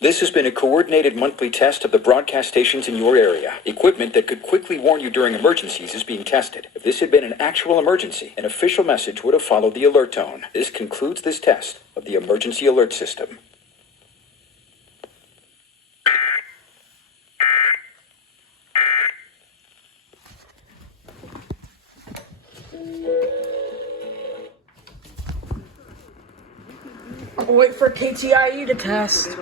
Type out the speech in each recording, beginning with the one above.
This has been a coordinated monthly test of the broadcast stations in your area. Equipment that could quickly warn you during emergencies is being tested. If this had been an actual emergency, an official message would have followed the alert tone. This concludes this test of the emergency alert system. I'll wait for KTIE to test.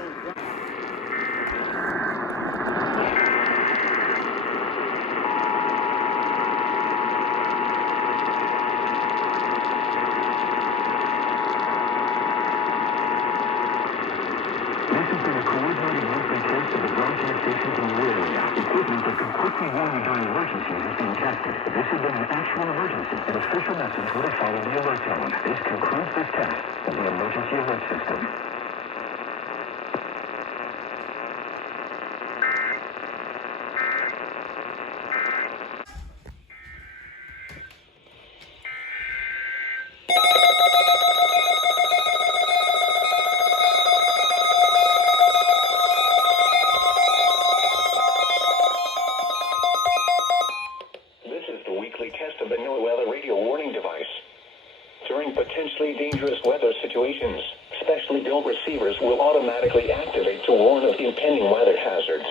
Dangerous weather situations. Specially built receivers will automatically activate to warn of impending weather hazards.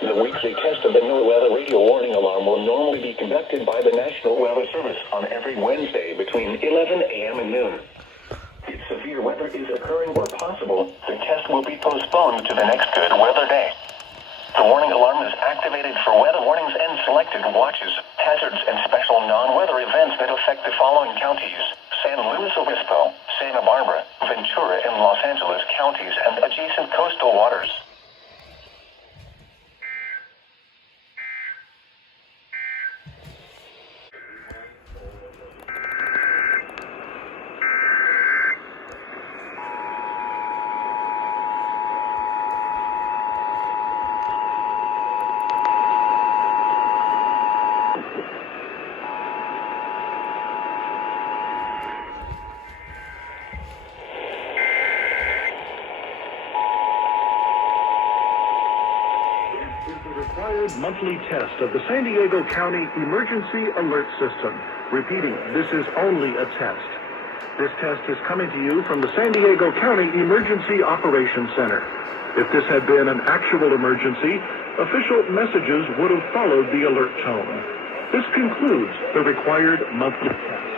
The weekly test of the NOAA Weather Radio Warning Alarm will normally be conducted by the National Weather Service on every Wednesday between 11 a.m. and noon. If severe weather is occurring or possible, the test will be postponed to the next good weather day. The warning alarm is activated for weather warnings and selected watches, hazards, and special non-weather events that affect the following counties: San Luis Obispo, Santa Barbara, Ventura, and Los Angeles counties and adjacent coastal waters. Monthly test of the San Diego County Emergency Alert System. Repeating, this is only a test. This test is coming to you from the San Diego County Emergency Operations Center. If this had been an actual emergency, official messages would have followed the alert tone. This concludes the required monthly test.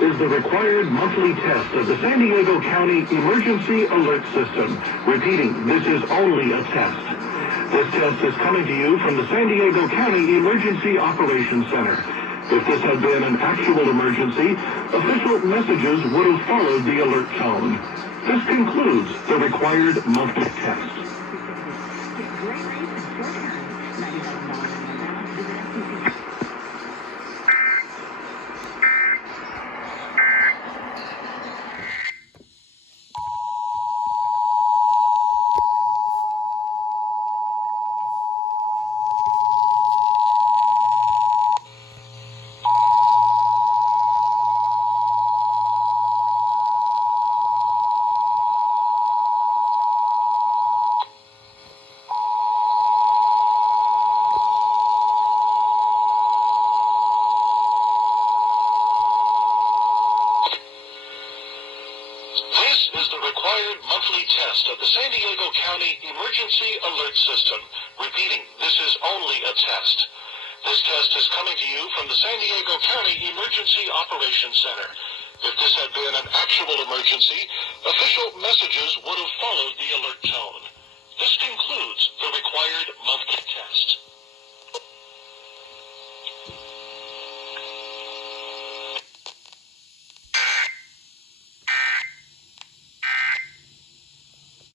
Is the required monthly test of the San Diego County Emergency Alert System. Repeating, this is only a test. This test is coming to you from the San Diego County Emergency Operations Center. If this had been an actual emergency, official messages would have followed the alert tone. This concludes the required monthly test. This is the required monthly test of the San Diego County Emergency Alert System. Repeating, this is only a test. This test is coming to you from the San Diego County Emergency Operations Center. If this had been an actual emergency, official messages would have followed the alert tone. This concludes the required monthly test.